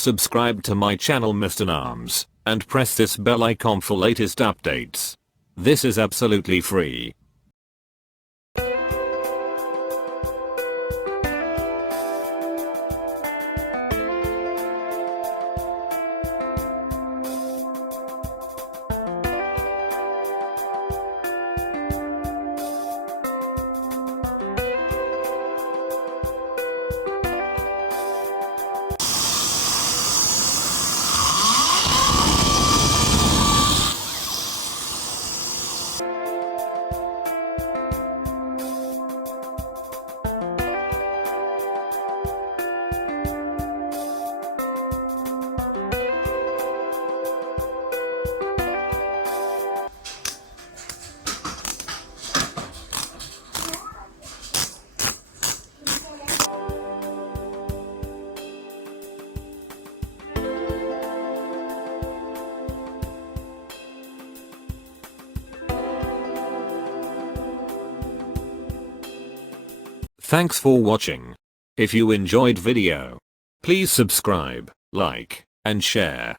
Subscribe to my channel MrNams, and press this bell icon for latest updates. This is absolutely free. Thanks for watching. If you enjoyed video, please subscribe, like, and share.